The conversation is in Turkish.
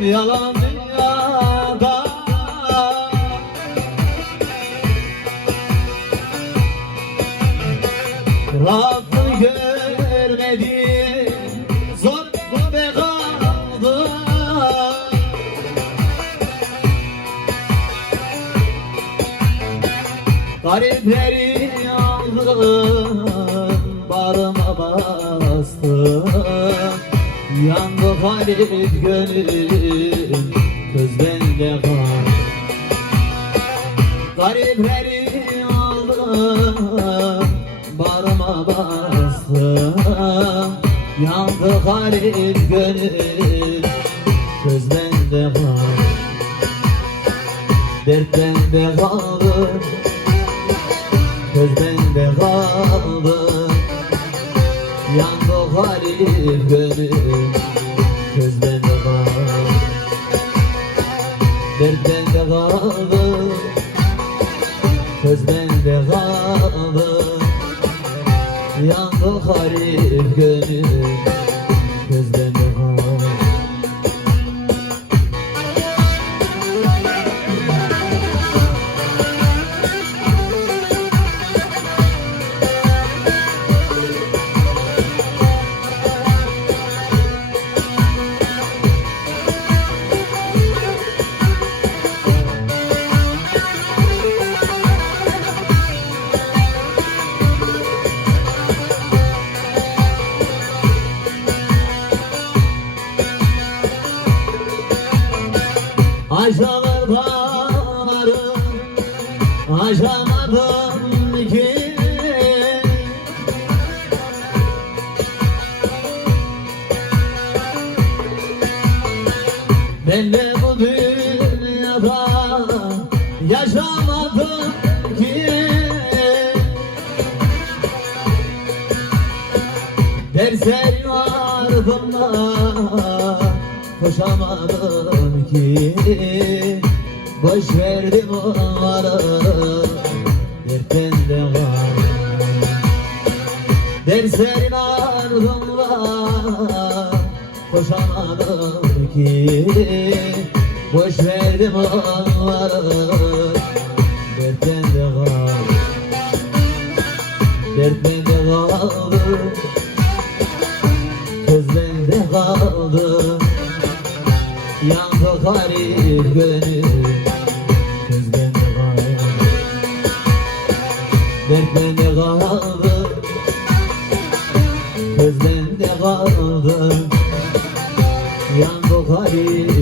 yalan dünyada. Rahatını görmedim Zor be kaldı. Garipleri aldım Bağrıma bastım Yandı halif gönül Köz bende kal Garipleri aldım Bağrıma bastım. Yandı halif gönül Köz bende kal Dert bende kaldı Köz bende kaldı Köz bende kaldı Yandı halif gönül Dağları Aşamadım ki Ben de bu dünyada Yaşamadım ki. Dersler ardımda Koşamadım ki Boş verdim onları Dertten de var. Derslerin ardımda Koşamadım ki. Boş verdim onları Dertten de var. Dert bende kaldı Söz bende kaldı garip gönül Söz bende kaldı Dert bende kaldı Söz bende kaldı Yandı garip